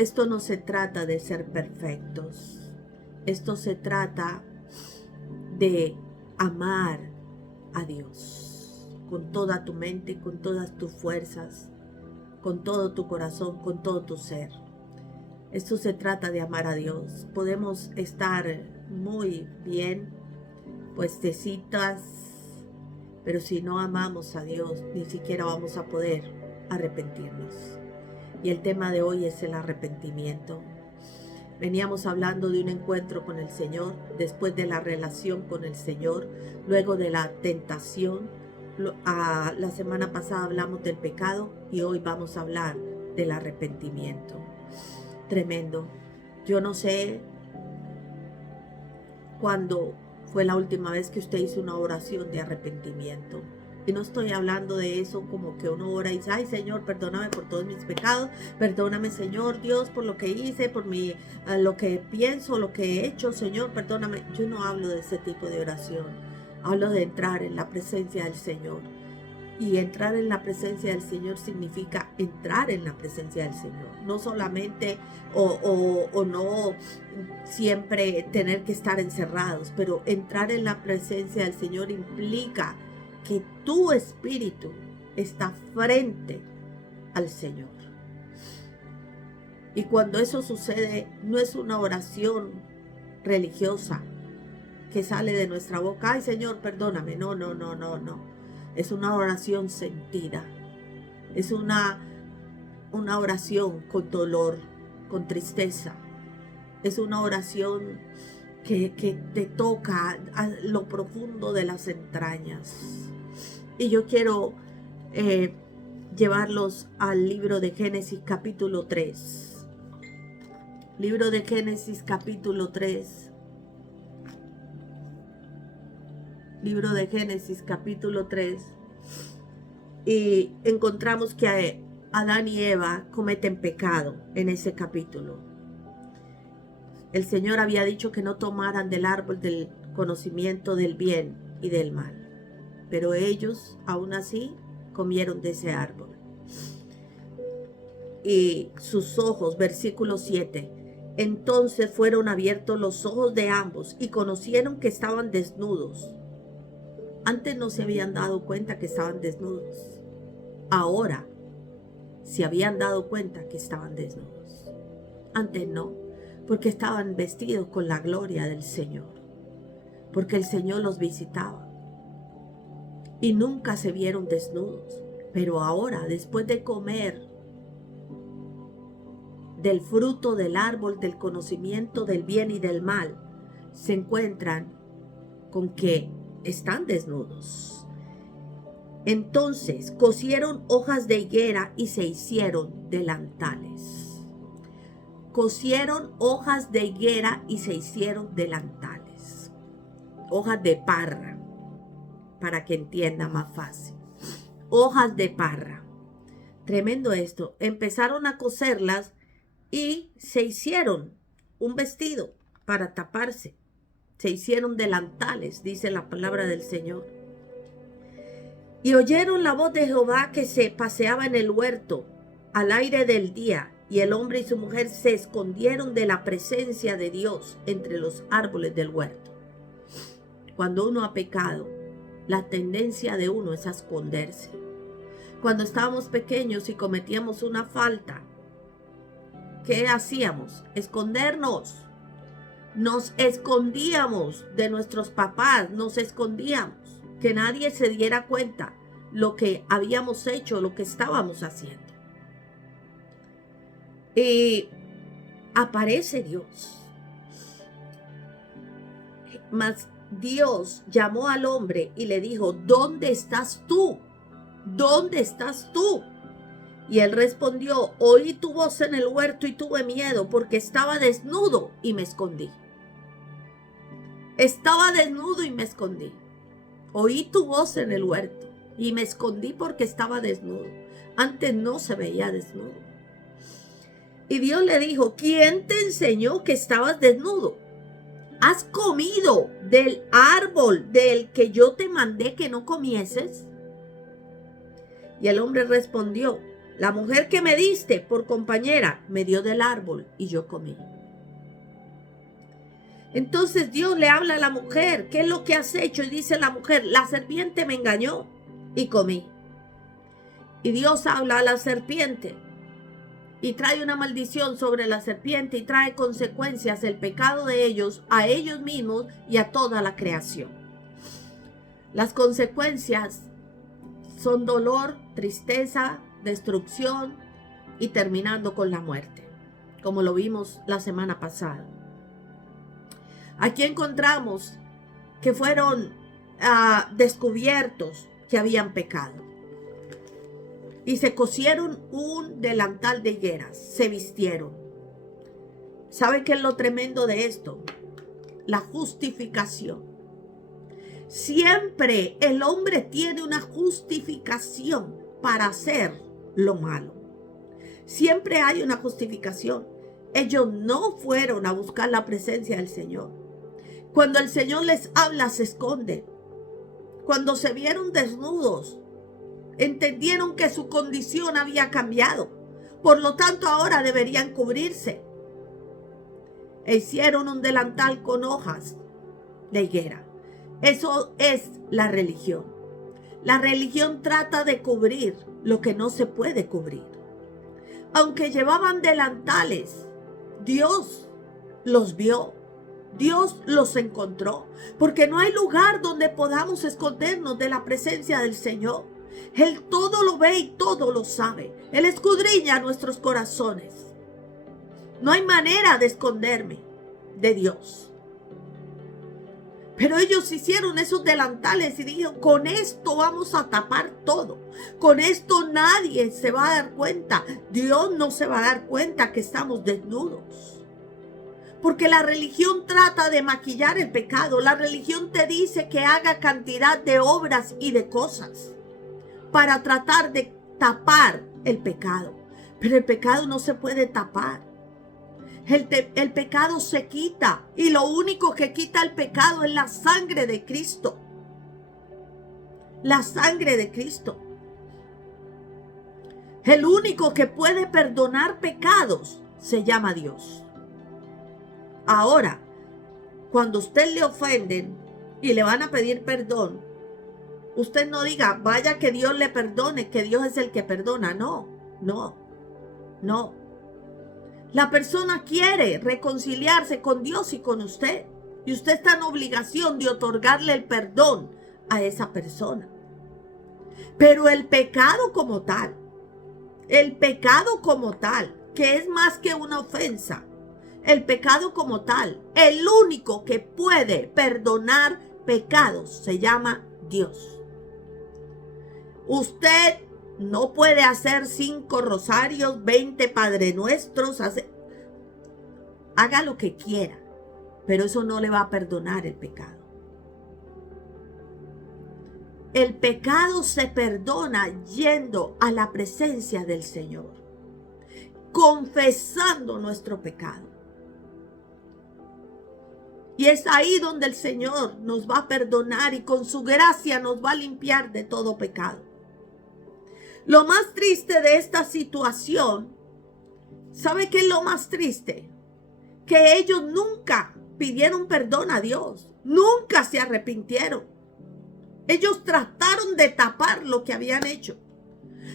Esto no se trata de ser perfectos. Esto se trata de amar a Dios con toda tu mente, con todas tus fuerzas, con todo tu corazón, con todo tu ser. Esto se trata de amar a Dios. Podemos estar muy bien, puestecitas, pero si no amamos a Dios, ni siquiera vamos a poder arrepentirnos. Y el tema de hoy es el arrepentimiento. Veníamos hablando de un encuentro con el Señor, después de la relación con el Señor, luego de la tentación. La semana pasada hablamos del pecado y hoy vamos a hablar del arrepentimiento. Tremendo. Yo no sé cuándo fue la última vez que usted hizo una oración de arrepentimiento. Y no estoy hablando de eso como que uno ora y dice, ay Señor, perdóname por todos mis pecados, perdóname Señor Dios por lo que hice, por lo que pienso, lo que he hecho, Señor, perdóname. Yo no hablo de ese tipo de oración, hablo de entrar en la presencia del Señor. Y entrar en la presencia del Señor significa entrar en la presencia del Señor. No solamente o no siempre tener que estar encerrados, pero entrar en la presencia del Señor implica que tu espíritu está frente al Señor. Y cuando eso sucede, no es una oración religiosa que sale de nuestra boca, ay Señor, perdóname. No. Es una oración sentida. Es una oración con dolor, con tristeza. Es una oración que te toca a lo profundo de las entrañas. Y yo quiero llevarlos al libro de Génesis capítulo 3. Libro de Génesis capítulo 3. Libro de Génesis capítulo 3. Y encontramos que Adán y Eva cometen pecado en ese capítulo. El Señor había dicho que no tomaran del árbol del conocimiento del bien y del mal. Pero ellos, aún así, comieron de ese árbol. Y sus ojos, versículo 7. Entonces fueron abiertos los ojos de ambos y conocieron que estaban desnudos. Antes no se habían dado cuenta que estaban desnudos. Ahora se habían dado cuenta que estaban desnudos. Antes no, porque estaban vestidos con la gloria del Señor. Porque el Señor los visitaba. Y nunca se vieron desnudos. Pero ahora, después de comer del fruto del árbol del conocimiento del bien y del mal, se encuentran con que están desnudos. Entonces cosieron hojas de higuera y se hicieron delantales. Cosieron hojas de higuera y se hicieron delantales. Hojas de parra, para que entienda más fácil. Hojas de parra. Tremendo esto. Empezaron a coserlas y se hicieron un vestido para taparse. Se hicieron delantales, dice la palabra del Señor. Y oyeron la voz de Jehová que se paseaba en el huerto al aire del día, y el hombre y su mujer se escondieron de la presencia de Dios entre los árboles del huerto. Cuando uno ha pecado, la tendencia de uno es a esconderse. Cuando estábamos pequeños y cometíamos una falta, ¿qué hacíamos? Escondernos. Nos escondíamos de nuestros papás, nos escondíamos, que nadie se diera cuenta lo que habíamos hecho, lo que estábamos haciendo. Y aparece Dios. Mas Dios llamó al hombre y le dijo, ¿dónde estás tú? ¿Dónde estás tú? Y él respondió, oí tu voz en el huerto y tuve miedo porque estaba desnudo y me escondí. Estaba desnudo y me escondí. Oí tu voz en el huerto y me escondí porque estaba desnudo. Antes no se veía desnudo. Y Dios le dijo, ¿quién te enseñó que estabas desnudo? ¿Has comido del árbol del que yo te mandé que no comieses? Y el hombre respondió, la mujer que me diste por compañera me dio del árbol y yo comí. Entonces Dios le habla a la mujer, ¿qué es lo que has hecho? Y dice la mujer, la serpiente me engañó y comí. Y Dios habla a la serpiente y trae una maldición sobre la serpiente y trae consecuencias, el pecado de ellos, a ellos mismos y a toda la creación. Las consecuencias son dolor, tristeza, destrucción y terminando con la muerte, como lo vimos la semana pasada. Aquí encontramos que fueron descubiertos que habían pecado. Y se cosieron un delantal de higueras, se vistieron. ¿Sabe qué es lo tremendo de esto? La justificación. Siempre el hombre tiene una justificación para hacer lo malo. Siempre hay una justificación. Ellos no fueron a buscar la presencia del Señor. Cuando el Señor les habla, se esconden. Cuando se vieron desnudos, entendieron que su condición había cambiado. Por lo tanto, ahora deberían cubrirse. E hicieron un delantal con hojas de higuera. Eso es la religión. La religión trata de cubrir lo que no se puede cubrir. Aunque llevaban delantales, Dios los vio. Dios los encontró. Porque no hay lugar donde podamos escondernos de la presencia del Señor. Él todo lo ve y todo lo sabe. Él escudriña nuestros corazones. No hay manera de esconderme de Dios. Pero ellos hicieron esos delantales y dijeron, con esto vamos a tapar todo. Con esto nadie se va a dar cuenta. Dios no se va a dar cuenta que estamos desnudos. Porque la religión trata de maquillar el pecado. La religión te dice que haga cantidad de obras y de cosas para tratar de tapar el pecado. Pero el pecado no se puede tapar. El pecado se quita. Y lo único que quita el pecado es la sangre de Cristo. La sangre de Cristo. El único que puede perdonar pecados se llama Dios. Ahora, cuando usted le ofenden y le van a pedir perdón, usted no diga, vaya que Dios le perdone, que Dios es el que perdona. No. La persona quiere reconciliarse con Dios y con usted. Y usted está en obligación de otorgarle el perdón a esa persona. Pero el pecado como tal, que es más que una ofensa, el pecado como tal, el único que puede perdonar pecados se llama Dios. Usted no puede hacer 5 rosarios, 20 Padre Nuestros, haga lo que quiera, pero eso no le va a perdonar el pecado. El pecado se perdona yendo a la presencia del Señor, confesando nuestro pecado. Y es ahí donde el Señor nos va a perdonar y con su gracia nos va a limpiar de todo pecado. Lo más triste de esta situación, ¿sabe qué es lo más triste? Que ellos nunca pidieron perdón a Dios, nunca se arrepintieron. Ellos trataron de tapar lo que habían hecho,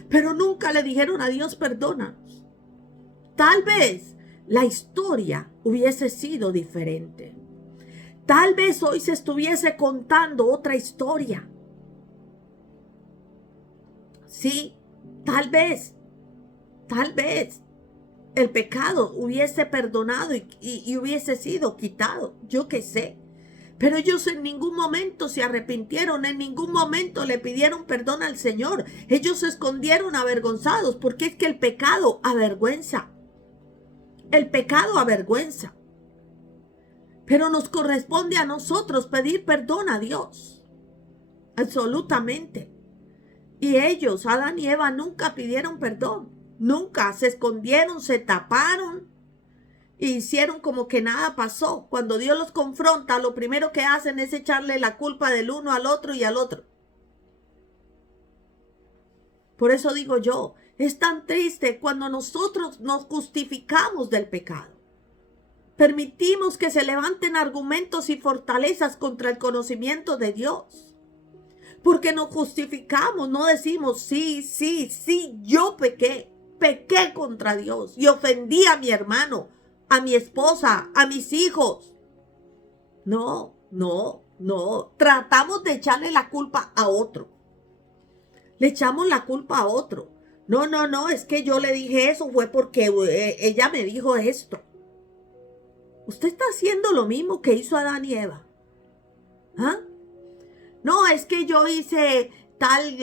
pero nunca le dijeron a Dios, perdónanos. Tal vez la historia hubiese sido diferente. Tal vez hoy se estuviese contando otra historia. Sí, tal vez el pecado hubiese perdonado y hubiese sido quitado, yo qué sé. Pero ellos en ningún momento se arrepintieron, en ningún momento le pidieron perdón al Señor. Ellos se escondieron avergonzados, porque es que el pecado avergüenza. El pecado avergüenza. Pero nos corresponde a nosotros pedir perdón a Dios. Absolutamente. Y ellos, Adán y Eva, nunca pidieron perdón. Nunca. Se escondieron, se taparon e hicieron como que nada pasó. Cuando Dios los confronta, lo primero que hacen es echarle la culpa del uno al otro y al otro. Por eso digo yo Es tan triste cuando nosotros nos justificamos del pecado. Permitimos que se levanten argumentos y fortalezas contra el conocimiento de Dios. Porque nos justificamos, no decimos, sí, yo pequé contra Dios y ofendí a mi hermano, a mi esposa, a mis hijos. No, tratamos de echarle la culpa a otro. Le echamos la culpa a otro. No, es que yo le dije eso, fue porque ella me dijo esto. Usted está haciendo lo mismo que hizo Adán y Eva. ¿Ah? No, es que yo hice tal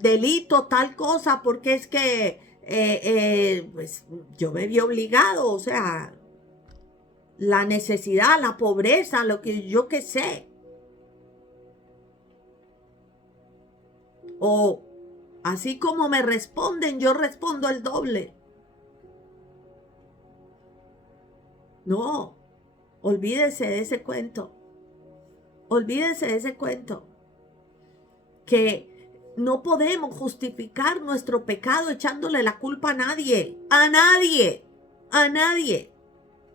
delito, tal cosa, porque es que pues yo me vi obligado, o sea, la necesidad, la pobreza, lo que yo que sé. O así como me responden, yo respondo el doble. No, olvídese de ese cuento. Olvídese de ese cuento. Que no podemos justificar nuestro pecado echándole la culpa a nadie. A nadie. A nadie.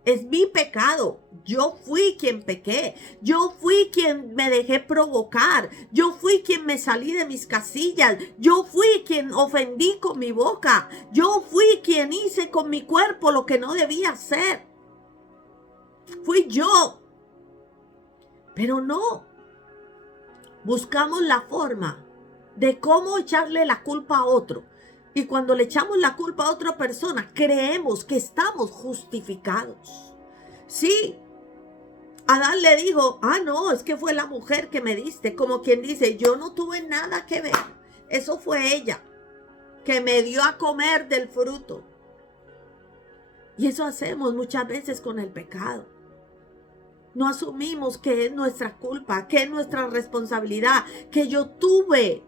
Es mi pecado. Yo fui quien pequé. Yo fui quien me dejé provocar. Yo fui quien me salí de mis casillas. Yo fui quien ofendí con mi boca. Yo fui quien hice con mi cuerpo lo que no debía hacer. Fui yo. Pero no. Buscamos la forma de cómo echarle la culpa a otro. Y cuando le echamos la culpa a otra persona, creemos que estamos justificados. Sí, Adán le dijo, no, es que fue la mujer que me diste. Como quien dice, yo no tuve nada que ver. Eso fue ella que me dio a comer del fruto. Y eso hacemos muchas veces con el pecado. No asumimos que es nuestra culpa, que es nuestra responsabilidad, que yo tuve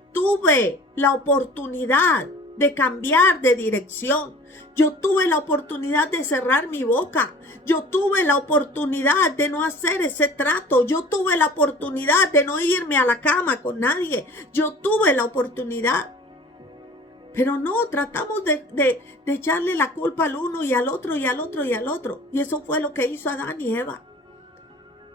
la oportunidad de cambiar de dirección. Yo tuve la oportunidad de cerrar mi boca. Yo tuve la oportunidad de no hacer ese trato. Yo tuve la oportunidad de no irme a la cama con nadie. Yo tuve la oportunidad. Pero no, tratamos de echarle la culpa al uno y al otro y al otro y al otro. Y eso fue lo que hizo Adán y Eva.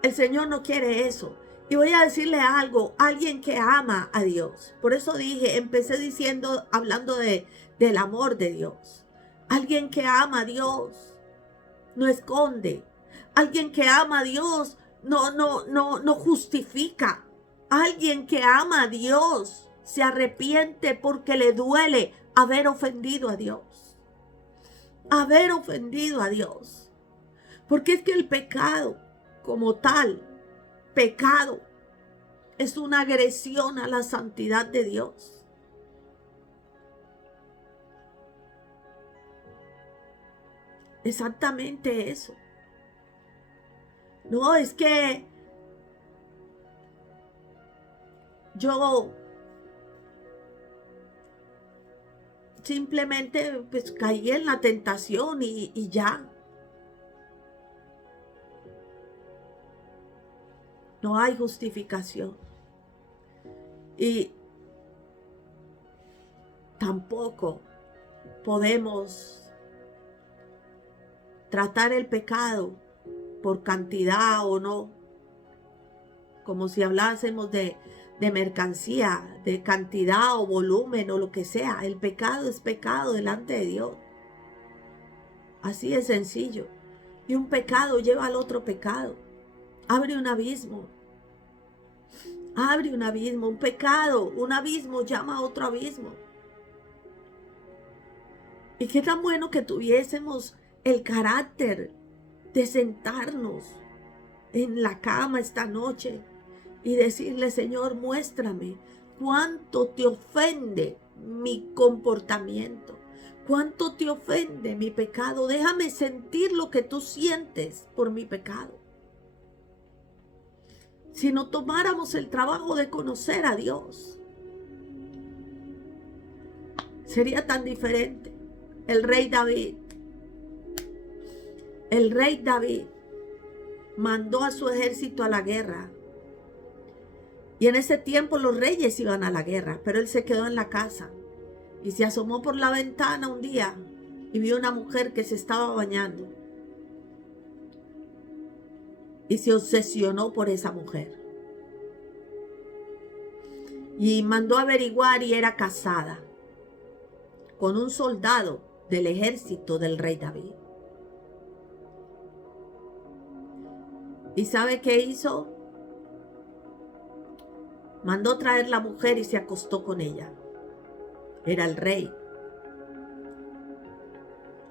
El Señor no quiere eso. Y voy a decirle algo, alguien que ama a Dios. Por eso empecé diciendo, hablando del amor de Dios. Alguien que ama a Dios no esconde. Alguien que ama a Dios no justifica. Alguien que ama a Dios se arrepiente porque le duele haber ofendido a Dios. Haber ofendido a Dios. Porque es que el pecado como tal, pecado, es una agresión a la santidad de Dios. Exactamente eso. No, es que yo simplemente pues caí en la tentación y ya. No hay justificación. Y tampoco podemos tratar el pecado por cantidad o no, como si hablásemos de mercancía, de cantidad o volumen o lo que sea. El pecado es pecado delante de Dios. Así es sencillo. Y un pecado lleva al otro pecado. Abre un abismo. Abre un abismo, un pecado, un abismo llama a otro abismo. Y qué tan bueno que tuviésemos el carácter de sentarnos en la cama esta noche y decirle, Señor, muéstrame cuánto te ofende mi comportamiento, cuánto te ofende mi pecado. Déjame sentir lo que tú sientes por mi pecado. Si no tomáramos el trabajo de conocer a Dios, sería tan diferente. El rey David mandó a su ejército a la guerra. Y en ese tiempo los reyes iban a la guerra, pero él se quedó en la casa. Y se asomó por la ventana un día y vio una mujer que se estaba bañando. Y se obsesionó por esa mujer. Y mandó a averiguar y era casada con un soldado del ejército del rey David. ¿Y sabe qué hizo? Mandó traer la mujer y se acostó con ella. Era el rey.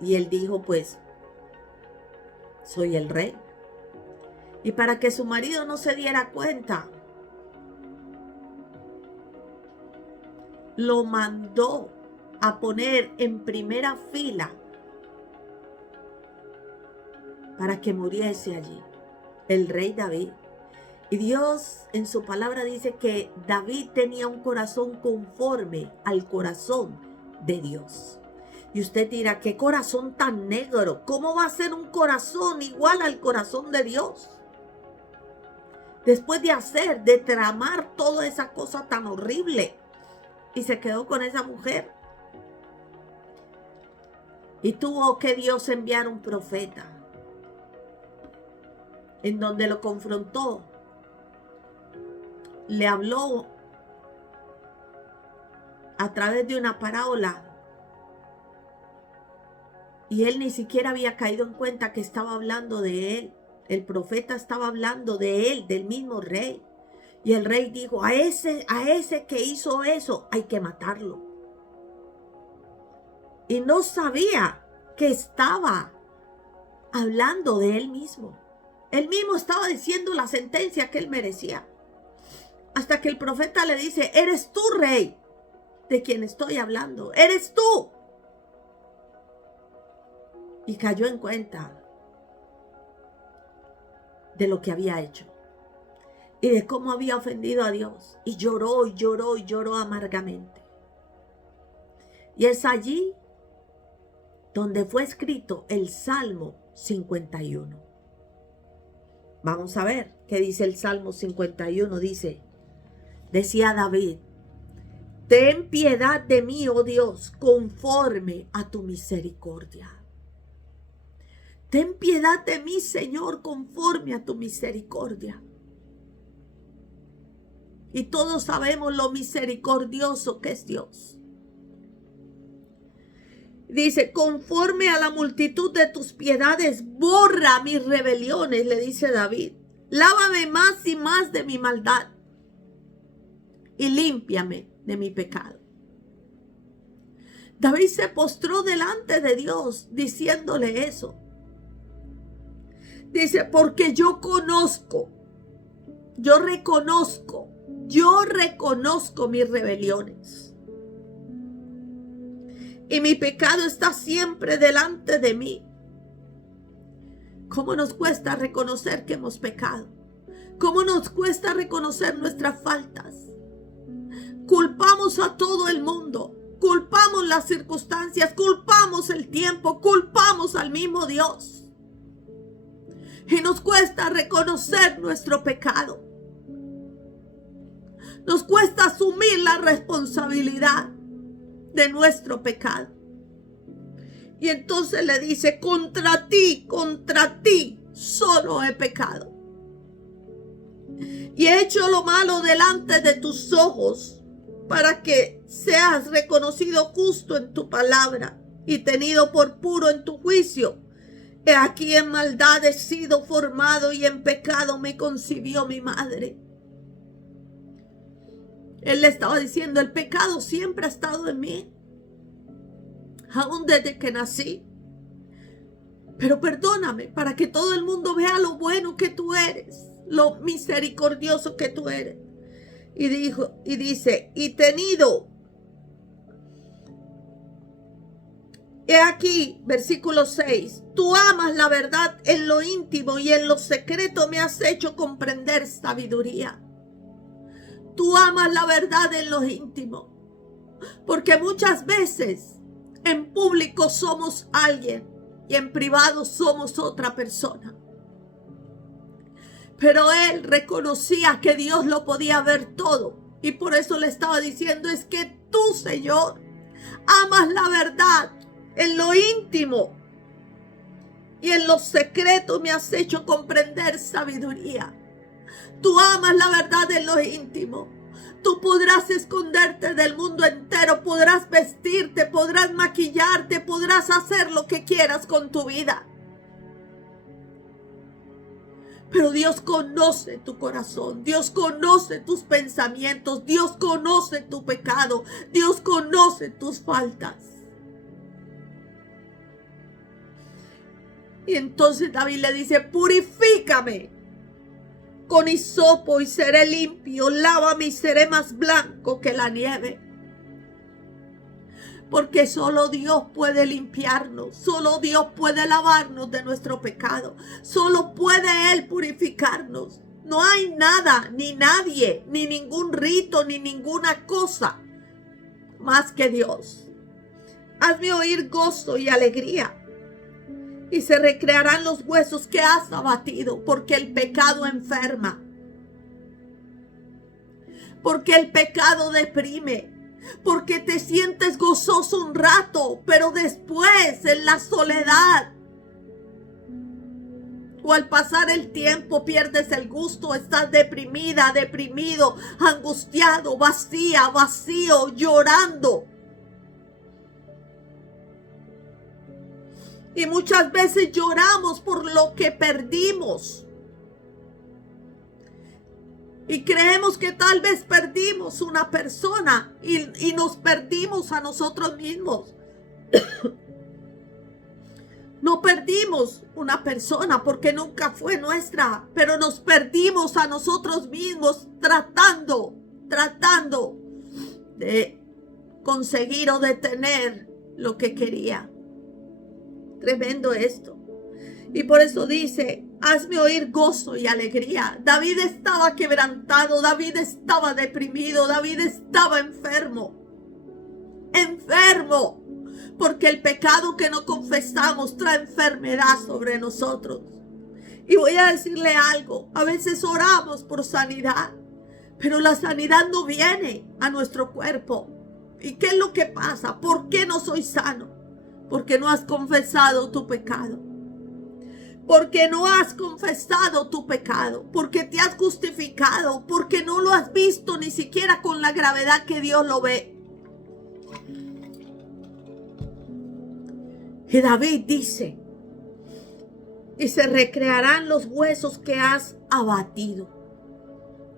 Y él dijo, pues, soy el rey. Y para que su marido no se diera cuenta, lo mandó a poner en primera fila para que muriese allí, el rey David. Y Dios en su palabra dice que David tenía un corazón conforme al corazón de Dios. Y usted dirá, ¿qué corazón tan negro? ¿Cómo va a ser un corazón igual al corazón de Dios? Después de tramar toda esa cosa tan horrible. Y se quedó con esa mujer. Y tuvo que Dios enviar un profeta. En donde lo confrontó. Le habló a través de una parábola. Y él ni siquiera había caído en cuenta que estaba hablando de él. El profeta estaba hablando de él, del mismo rey. Y el rey dijo, a ese que hizo eso, hay que matarlo. Y no sabía que estaba hablando de él mismo. Él mismo estaba diciendo la sentencia que él merecía. Hasta que el profeta le dice, eres tú, rey, de quien estoy hablando. Eres tú. Y cayó en cuenta de lo que había hecho. Y de cómo había ofendido a Dios. Y lloró, y lloró, y lloró amargamente. Y es allí donde fue escrito el Salmo 51. Vamos a ver qué dice el Salmo 51. Decía David, ten piedad de mí, oh Dios, conforme a tu misericordia. Ten piedad de mí, Señor, conforme a tu misericordia. Y todos sabemos lo misericordioso que es Dios. Dice, conforme a la multitud de tus piedades, borra mis rebeliones, le dice David. Lávame más y más de mi maldad y límpiame de mi pecado. David se postró delante de Dios diciéndole eso. Dice, porque yo reconozco mis rebeliones. Y mi pecado está siempre delante de mí. ¿Cómo nos cuesta reconocer que hemos pecado? ¿Cómo nos cuesta reconocer nuestras faltas? Culpamos a todo el mundo. Culpamos las circunstancias. Culpamos el tiempo. Culpamos al mismo Dios. Y nos cuesta reconocer nuestro pecado. Nos cuesta asumir la responsabilidad de nuestro pecado. Y entonces le dice, contra ti solo he pecado. Y he hecho lo malo delante de tus ojos, para que seas reconocido justo en tu palabra y tenido por puro en tu juicio. He aquí en maldad he sido formado y en pecado me concibió mi madre. Él le estaba diciendo, el pecado siempre ha estado en mí, aún desde que nací. Pero perdóname para que todo el mundo vea lo bueno que tú eres, lo misericordioso que tú eres. Y dice, y tenido. He aquí, versículo 6, tú amas la verdad en lo íntimo y en lo secreto me has hecho comprender sabiduría. Tú amas la verdad en lo íntimo, porque muchas veces en público somos alguien y en privado somos otra persona. Pero él reconocía que Dios lo podía ver todo y por eso le estaba diciendo, es que tú, Señor, Amas la verdad en lo íntimo y en lo secreto me has hecho comprender sabiduría. Tú amas la verdad en lo íntimo. Tú podrás esconderte del mundo entero, podrás vestirte, podrás maquillarte, podrás hacer lo que quieras con tu vida. Pero Dios conoce tu corazón, Dios conoce tus pensamientos, Dios conoce tu pecado, Dios conoce tus faltas. Y entonces David le dice, purifícame con hisopo y seré limpio, lávame y seré más blanco que la nieve. Porque solo Dios puede limpiarnos, solo Dios puede lavarnos de nuestro pecado, solo puede Él purificarnos. No hay nada, ni nadie, ni ningún rito, ni ninguna cosa más que Dios. Hazme oír gozo y alegría, y se recrearán los huesos que has abatido, porque el pecado enferma, porque el pecado deprime, porque te sientes gozoso un rato, pero después en la soledad o al pasar el tiempo pierdes el gusto, estás deprimida, deprimido, angustiado, vacía, vacío, llorando. Y muchas veces lloramos por lo que perdimos. Y creemos que tal vez perdimos una persona y nos perdimos a nosotros mismos. No perdimos una persona porque nunca fue nuestra, pero nos perdimos a nosotros mismos tratando de conseguir o de tener lo que quería. Tremendo esto. Y por eso dice, hazme oír gozo y alegría. David estaba quebrantado, David estaba deprimido, David estaba enfermo. Enfermo. Porque el pecado que no confesamos trae enfermedad sobre nosotros. Y voy a decirle algo, a veces oramos por sanidad, pero la sanidad no viene a nuestro cuerpo. ¿Y qué es lo que pasa? ¿Por qué no soy sano? Porque no has confesado tu pecado. Porque no has confesado tu pecado, porque te has justificado, porque no lo has visto ni siquiera con la gravedad que Dios lo ve. Y David dice, y se recrearán los huesos que has abatido.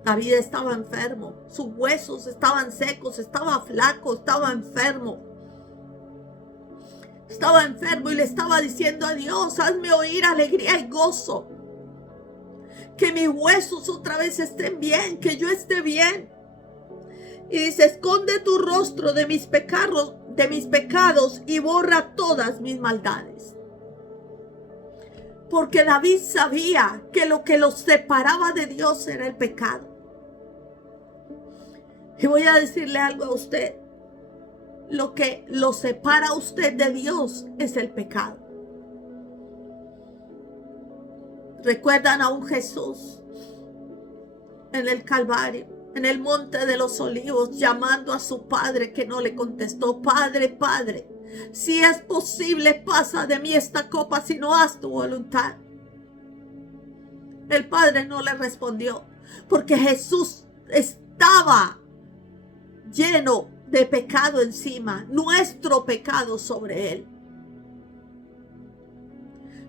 David estaba enfermo, sus huesos estaban secos, estaba flaco, estaba enfermo. Estaba enfermo y le estaba diciendo a Dios, hazme oír alegría y gozo. Que mis huesos otra vez estén bien, que yo esté bien. Y dice, esconde tu rostro de mis pecados y borra todas mis maldades. Porque David sabía que lo que los separaba de Dios era el pecado. Y voy a decirle algo a usted. Lo que lo separa a usted de Dios es el pecado. ¿Recuerdan a un Jesús en el Calvario, en el monte de los Olivos, llamando a su Padre que no le contestó? Padre, Padre, si es posible, pasa de mí esta copa si no haz tu voluntad. El Padre no le respondió porque Jesús estaba lleno de pecado encima, nuestro pecado sobre él.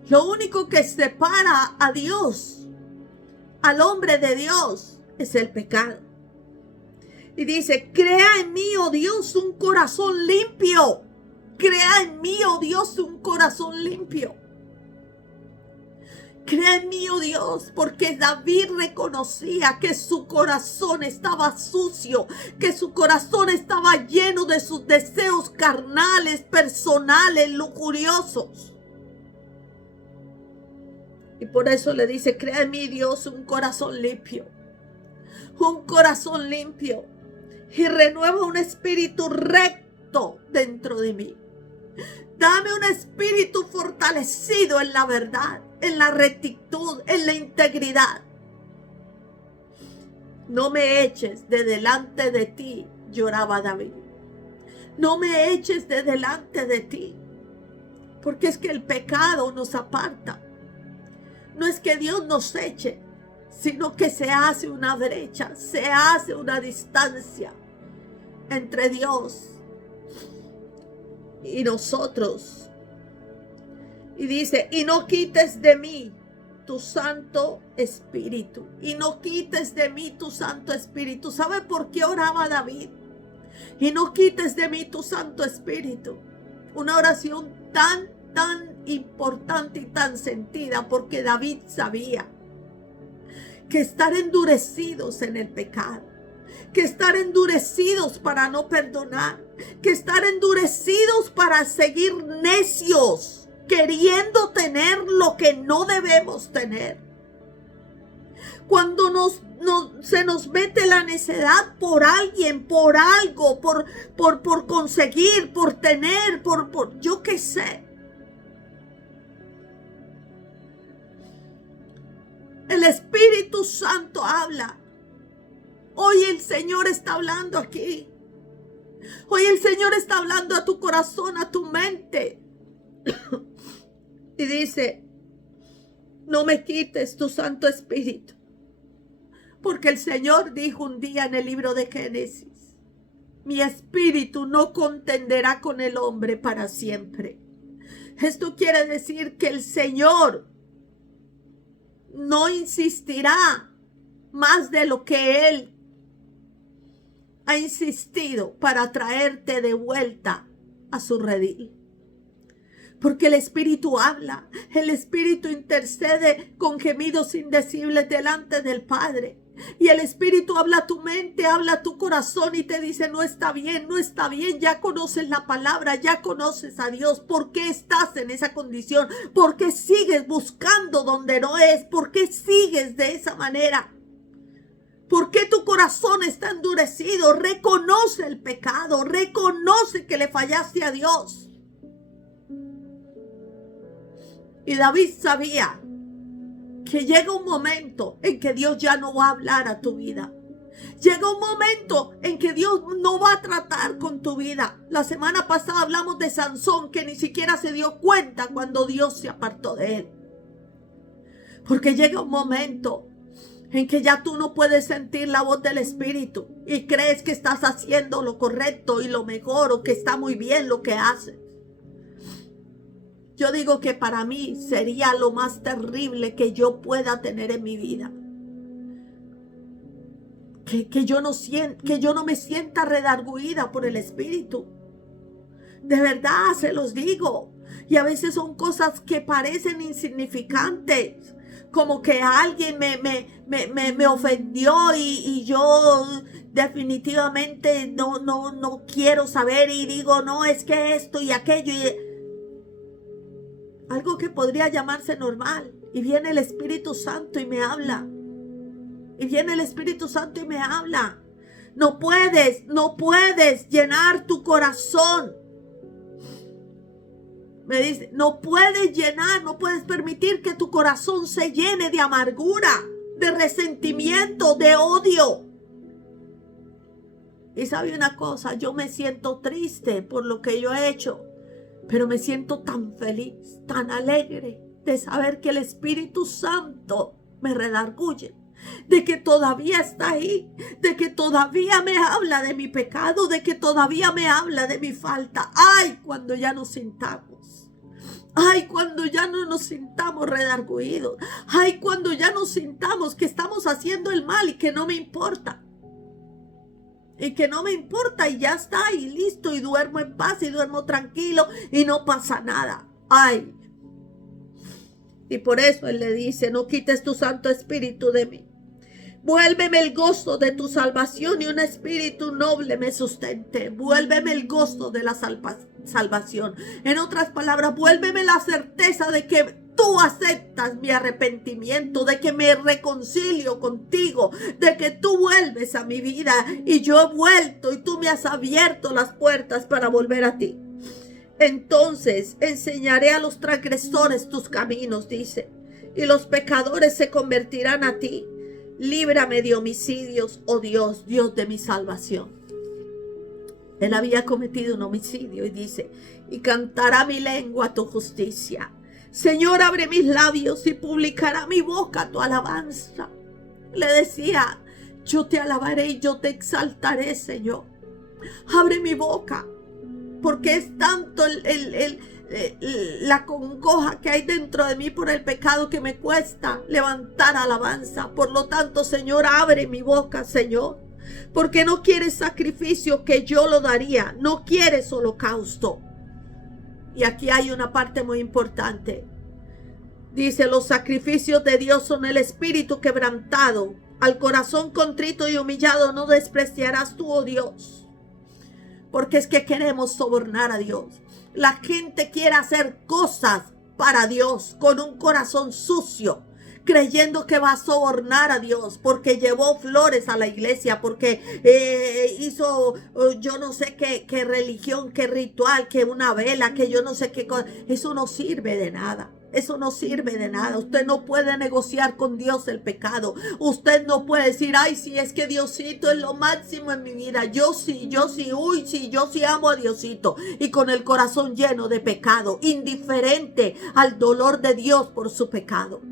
Lo único que separa a Dios, al hombre de Dios, es el pecado. Y dice, crea en mí, oh Dios, un corazón limpio. Crea en mí, oh Dios, un corazón limpio. Crea en mí, oh Dios, porque David reconocía que su corazón estaba sucio, que su corazón estaba lleno de sus deseos carnales, personales, lujuriosos. Y por eso le dice, crea en mí, Dios, un corazón limpio. Un corazón limpio. Y renueva un espíritu recto dentro de mí. Dame un espíritu fortalecido en la verdad, en la rectitud, en la integridad. No me eches de delante de ti, lloraba David. No me eches de delante de ti. Porque es que el pecado nos aparta. No es que Dios nos eche, sino que se hace una brecha, se hace una distancia entre Dios y nosotros. Y dice, y no quites de mí tu Santo Espíritu. Y no quites de mí tu Santo Espíritu. ¿Sabe por qué oraba David? Y no quites de mí tu Santo Espíritu. Una oración tan importante y tan sentida, porque David sabía que estar endurecidos en el pecado, que estar endurecidos para no perdonar, que estar endurecidos para seguir necios, queriendo tener lo que no debemos tener. Cuando se nos mete la necedad por alguien, por algo, por conseguir, por tener, por yo qué sé. El Espíritu Santo habla. Hoy el Señor está hablando aquí. Hoy el Señor está hablando a tu corazón, a tu mente. Y dice, no me quites tu Santo Espíritu. Porque el Señor dijo un día en el libro de Génesis, mi espíritu no contenderá con el hombre para siempre. Esto quiere decir que el Señor no insistirá más de lo que Él ha insistido para traerte de vuelta a su redil. Porque el Espíritu habla, el Espíritu intercede con gemidos indecibles delante del Padre. Y el Espíritu habla a tu mente, habla a tu corazón y te dice, no está bien, no está bien. Ya conoces la palabra, ya conoces a Dios. ¿Por qué estás en esa condición? ¿Por qué sigues buscando donde no es? ¿Por qué sigues de esa manera? ¿Por qué tu corazón está endurecido? Reconoce el pecado, reconoce que le fallaste a Dios. Y David sabía que llega un momento en que Dios ya no va a hablar a tu vida. Llega un momento en que Dios no va a tratar con tu vida. La semana pasada hablamos de Sansón, que ni siquiera se dio cuenta cuando Dios se apartó de él. Porque llega un momento en que ya tú no puedes sentir la voz del Espíritu y crees que estás haciendo lo correcto y lo mejor, o que está muy bien lo que haces. Yo digo que para mí sería lo más terrible que yo pueda tener en mi vida. Que yo no me sienta redarguida por el Espíritu. De verdad, se los digo. Y a veces son cosas que parecen insignificantes. Como que alguien me ofendió y yo definitivamente no quiero saber. Y digo, no, es que esto y aquello. Algo que podría llamarse normal. Y viene el Espíritu Santo y me habla. Y viene el Espíritu Santo y me habla. No puedes llenar tu corazón. Me dice, no puedes permitir que tu corazón se llene de amargura, de resentimiento, de odio. Y sabe una cosa, yo me siento triste por lo que yo he hecho. Pero me siento tan feliz, tan alegre de saber que el Espíritu Santo me redarguye, de que todavía está ahí, de que todavía me habla de mi pecado, de que todavía me habla de mi falta. ¡Ay, cuando ya nos sintamos! ¡Ay, cuando ya no nos sintamos redarguidos! ¡Ay, cuando ya nos sintamos que estamos haciendo el mal y que no me importa! Y que no me importa y ya está y listo y duermo en paz y duermo tranquilo y no pasa nada. ¡Ay! Y por eso Él le dice, no quites tu Santo Espíritu de mí. Vuélveme el gozo de tu salvación y un espíritu noble me sustente. Vuélveme el gozo de la salvación. En otras palabras, vuélveme la certeza de que tú aceptas mi arrepentimiento, de que me reconcilio contigo, de que tú vuelves a mi vida y yo he vuelto y tú me has abierto las puertas para volver a ti. Entonces enseñaré a los transgresores tus caminos, dice, y los pecadores se convertirán a ti. Líbrame de homicidios, oh Dios, Dios de mi salvación. Él había cometido un homicidio y dice, y cantará mi lengua tu justicia. Señor, abre mis labios y publicará mi boca tu alabanza. Le decía, yo te alabaré y yo te exaltaré, Señor. Abre mi boca, porque es tanto la congoja que hay dentro de mí por el pecado que me cuesta levantar alabanza. Por lo tanto, Señor, abre mi boca, Señor, porque no quieres sacrificio que yo lo daría, no quieres holocausto. Y aquí hay una parte muy importante. Dice, los sacrificios de Dios son el espíritu quebrantado. Al corazón contrito y humillado no despreciarás tú, oh Dios. Porque es que queremos sobornar a Dios. La gente quiere hacer cosas para Dios con un corazón sucio, creyendo que va a sobornar a Dios, porque llevó flores a la iglesia, porque hizo yo no sé qué religión, qué ritual, que una vela, que yo no sé qué cosa. Eso no sirve de nada. Eso no sirve de nada. Usted no puede negociar con Dios el pecado. Usted no puede decir, ay, sí, es que Diosito es lo máximo en mi vida. Yo sí, uy, sí, yo sí amo a Diosito. Y con el corazón lleno de pecado, indiferente al dolor de Dios por su pecado.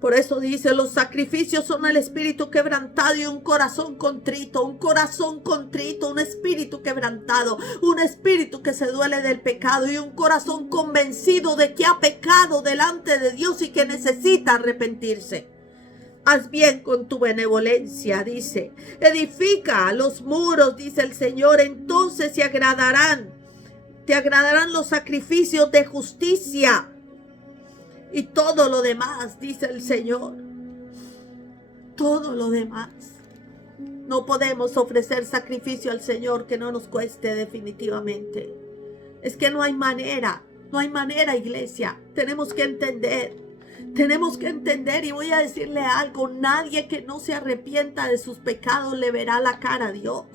Por eso dice, los sacrificios son el espíritu quebrantado y un corazón contrito, un espíritu quebrantado, un espíritu que se duele del pecado y un corazón convencido de que ha pecado delante de Dios y que necesita arrepentirse. Haz bien con tu benevolencia, dice. Edifica los muros, dice el Señor, entonces te agradarán los sacrificios de justicia. Y todo lo demás, dice el Señor, todo lo demás. No podemos ofrecer sacrificio al Señor que no nos cueste definitivamente. Es que no hay manera, iglesia. Tenemos que entender y voy a decirle algo. Nadie que no se arrepienta de sus pecados le verá la cara a Dios.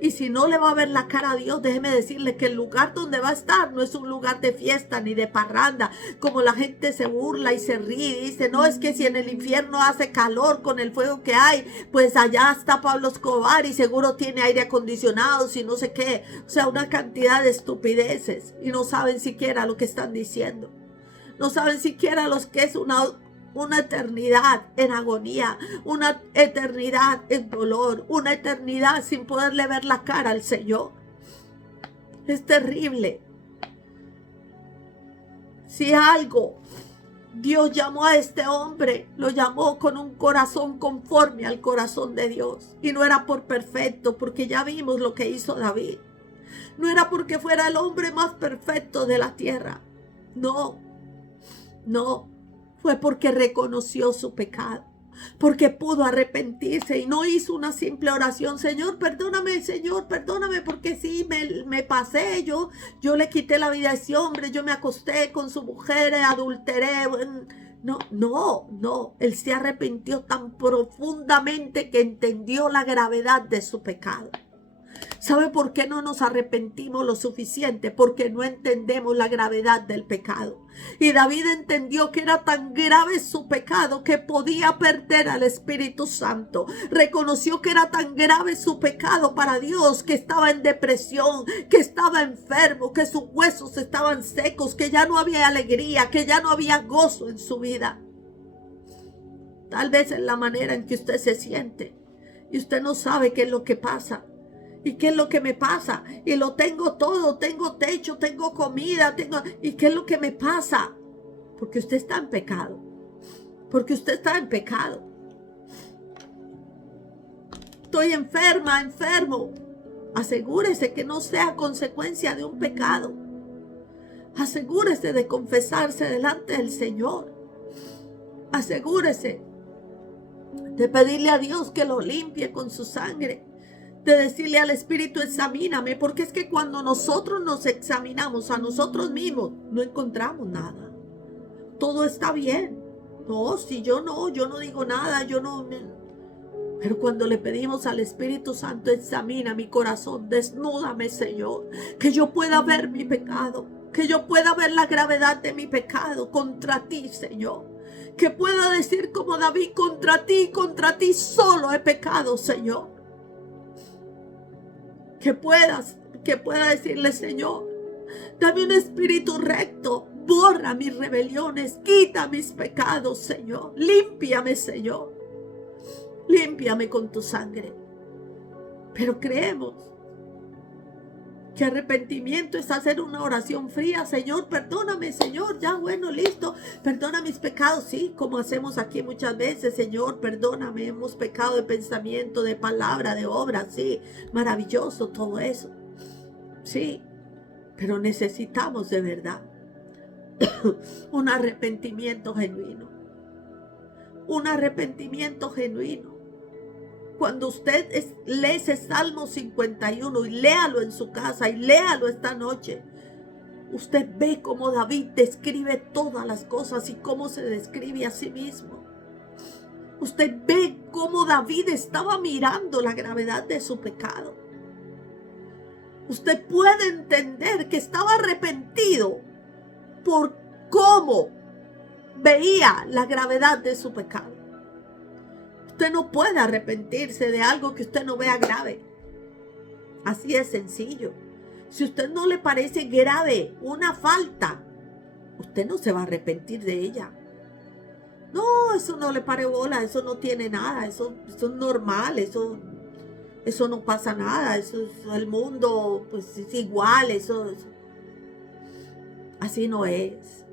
Y si no le va a ver la cara a Dios, déjeme decirle que el lugar donde va a estar no es un lugar de fiesta ni de parranda, como la gente se burla y se ríe y dice, no, es que si en el infierno hace calor con el fuego que hay, pues allá está Pablo Escobar y seguro tiene aire acondicionado y no sé qué. O sea, una cantidad de estupideces y no saben siquiera lo que están diciendo. No saben siquiera lo que es una eternidad en agonía, una eternidad en dolor, una eternidad sin poderle ver la cara al Señor. Es terrible. Si algo Dios llamó a este hombre, lo llamó con un corazón conforme al corazón de Dios. Y no era por perfecto, porque ya vimos lo que hizo David. No era porque fuera el hombre más perfecto de la tierra. No. Fue porque reconoció su pecado, porque pudo arrepentirse y no hizo una simple oración, Señor, perdóname, porque sí, me pasé, yo le quité la vida a ese hombre, yo me acosté con su mujer, adulteré. No, él se arrepintió tan profundamente que entendió la gravedad de su pecado. ¿Sabe por qué no nos arrepentimos lo suficiente? Porque no entendemos la gravedad del pecado. Y David entendió que era tan grave su pecado que podía perder al Espíritu Santo. Reconoció que era tan grave su pecado para Dios, que estaba en depresión, que estaba enfermo, que sus huesos estaban secos, que ya no había alegría, que ya no había gozo en su vida. Tal vez en la manera en que usted se siente y usted no sabe qué es lo que pasa. ¿Y qué es lo que me pasa? Y lo tengo todo, tengo techo, tengo comida, ¿y qué es lo que me pasa? Porque usted está en pecado. Porque usted está en pecado. Estoy enfermo. Asegúrese que no sea consecuencia de un pecado. Asegúrese de confesarse delante del Señor. Asegúrese de pedirle a Dios que lo limpie con su sangre. De decirle al Espíritu, examíname, porque es que cuando nosotros nos examinamos a nosotros mismos, no encontramos nada. Todo está bien. No, si yo no digo nada, Pero cuando le pedimos al Espíritu Santo, examina mi corazón, desnúdame, Señor, que yo pueda ver mi pecado, que yo pueda ver la gravedad de mi pecado contra ti, Señor. Que pueda decir como David, contra ti solo he pecado, Señor. que pueda decirle: Señor, dame un espíritu recto, borra mis rebeliones, quita mis pecados, Señor, límpiame, Señor, límpiame con tu sangre. Pero creemos que arrepentimiento es hacer una oración fría: Señor, perdóname, Señor, ya, bueno, listo, perdona mis pecados. Sí, como hacemos aquí muchas veces: Señor, perdóname, hemos pecado de pensamiento, de palabra, de obra. Sí, maravilloso todo eso. Sí, pero necesitamos de verdad un arrepentimiento genuino. Un arrepentimiento genuino. Cuando usted lee ese Salmo 51 y léalo en su casa y léalo esta noche, usted ve cómo David describe todas las cosas y cómo se describe a sí mismo. Usted ve cómo David estaba mirando la gravedad de su pecado. Usted puede entender que estaba arrepentido por cómo veía la gravedad de su pecado. Usted no puede arrepentirse de algo que usted no vea grave. Así es sencillo. Si a usted no le parece grave una falta, usted no se va a arrepentir de ella. No, eso no le pare bola, eso no tiene nada, eso es normal, eso no pasa nada, eso es el mundo, pues es igual, eso. Así no es,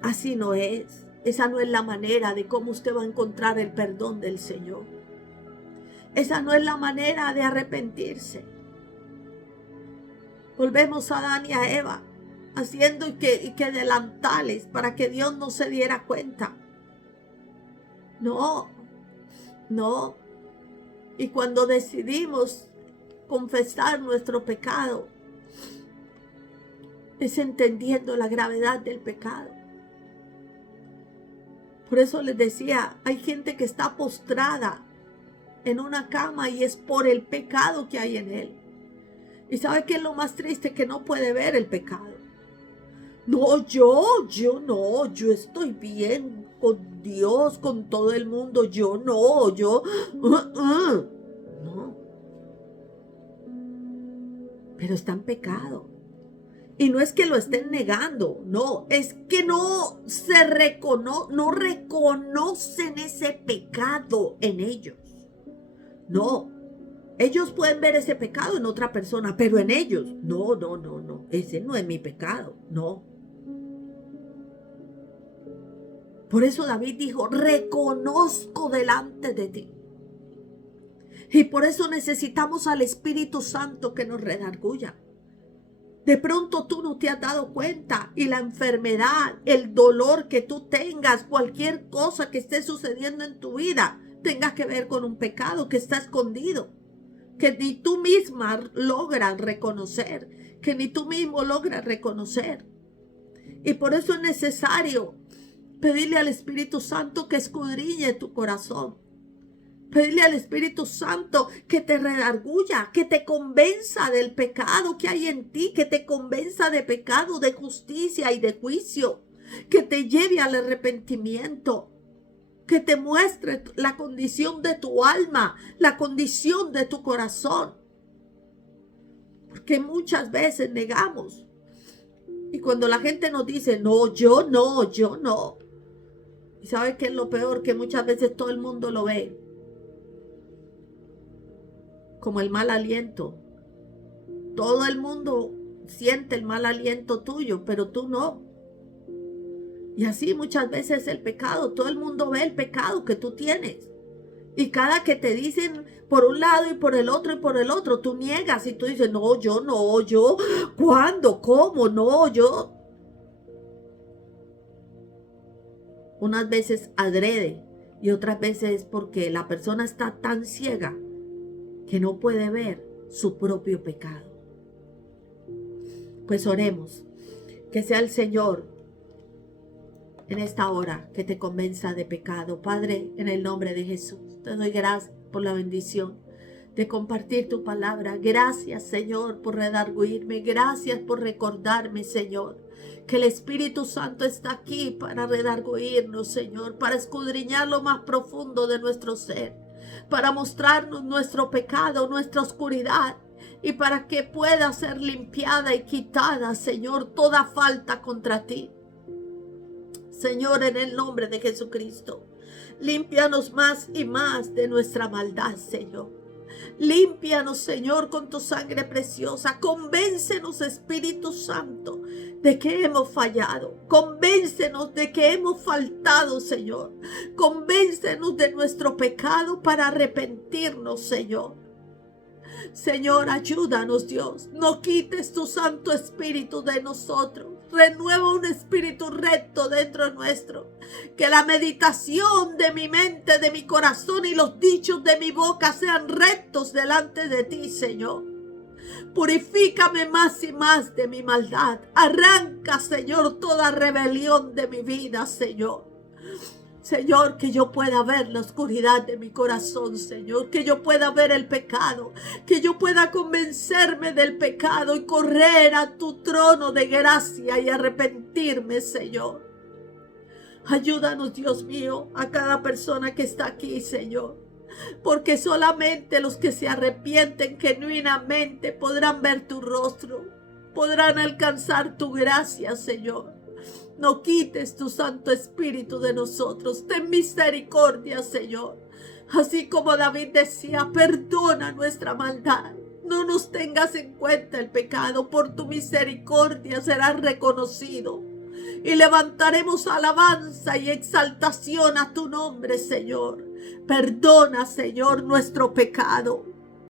así no es. Esa no es la manera de cómo usted va a encontrar el perdón del Señor. Esa no es la manera de arrepentirse. Volvemos a Adán y a Eva, haciendo y que delantales para que Dios no se diera cuenta. No. Y cuando decidimos confesar nuestro pecado, es entendiendo la gravedad del pecado. Por eso les decía, hay gente que está postrada en una cama y es por el pecado que hay en él. ¿Y sabe qué es lo más triste? Que no puede ver el pecado. No, yo estoy bien con Dios, con todo el mundo. No. Pero está en pecado. Y no es que lo estén negando, no, es que no reconocen ese pecado en ellos. No, ellos pueden ver ese pecado en otra persona, pero en ellos, no, ese no es mi pecado, no. Por eso David dijo: reconozco delante de ti. Y por eso necesitamos al Espíritu Santo que nos redarguya. De pronto tú no te has dado cuenta y la enfermedad, el dolor que tú tengas, cualquier cosa que esté sucediendo en tu vida, tenga que ver con un pecado que está escondido, que ni tú misma logras reconocer, que ni tú mismo logras reconocer. Y por eso es necesario pedirle al Espíritu Santo que escudriñe tu corazón. Pedirle al Espíritu Santo que te redarguya, que te convenza del pecado que hay en ti, que te convenza de pecado, de justicia y de juicio, que te lleve al arrepentimiento, que te muestre la condición de tu alma, la condición de tu corazón. Porque muchas veces negamos. Y cuando la gente nos dice: no, yo no. ¿Y sabe qué es lo peor? Que muchas veces todo el mundo lo ve como el mal aliento. Todo el mundo siente el mal aliento tuyo, pero tú no. Y así muchas veces el pecado, todo el mundo ve el pecado que tú tienes. Y cada que te dicen por un lado y por el otro, tú niegas y tú dices: no, yo, ¿cuándo? ¿Cómo? No, yo. Unas veces adrede y otras veces porque la persona está tan ciega que no puede ver su propio pecado. Pues oremos, que sea el Señor en esta hora que te convenza de pecado. Padre, en el nombre de Jesús, te doy gracias por la bendición de compartir tu palabra. Gracias, Señor, por redarguirme. Gracias por recordarme, Señor, que el Espíritu Santo está aquí para redarguirnos, Señor, para escudriñar lo más profundo de nuestro ser, para mostrarnos nuestro pecado, nuestra oscuridad. y para que pueda ser limpiada y quitada, Señor, toda falta contra ti. Señor, en el nombre de Jesucristo, límpianos más y más de nuestra maldad, Señor. Límpianos, Señor, con tu sangre preciosa. Convéncenos, Espíritu Santo, de que hemos fallado. Convéncenos de que hemos faltado, Señor. Convéncenos de nuestro pecado para arrepentirnos, Señor. Señor, ayúdanos, Dios. No quites tu Santo Espíritu de nosotros. Renueva un espíritu recto dentro nuestro. Que la meditación de mi mente, de mi corazón y los dichos de mi boca sean rectos delante de ti, Señor. Purifícame más y más de mi maldad. Arranca, Señor, toda rebelión de mi vida, Señor. Señor, que yo pueda ver la oscuridad de mi corazón, Señor, que yo pueda ver el pecado, que yo pueda convencerme del pecado y correr a tu trono de gracia y arrepentirme, Señor. Ayúdanos, Dios mío, a cada persona que está aquí, Señor, porque solamente los que se arrepienten genuinamente podrán ver tu rostro, podrán alcanzar tu gracia, Señor. No quites tu Santo Espíritu de nosotros. Ten misericordia, Señor. Así como David decía, perdona nuestra maldad. No nos tengas en cuenta el pecado. Por tu misericordia serás reconocido. Y levantaremos alabanza y exaltación a tu nombre, Señor. Perdona, Señor, nuestro pecado.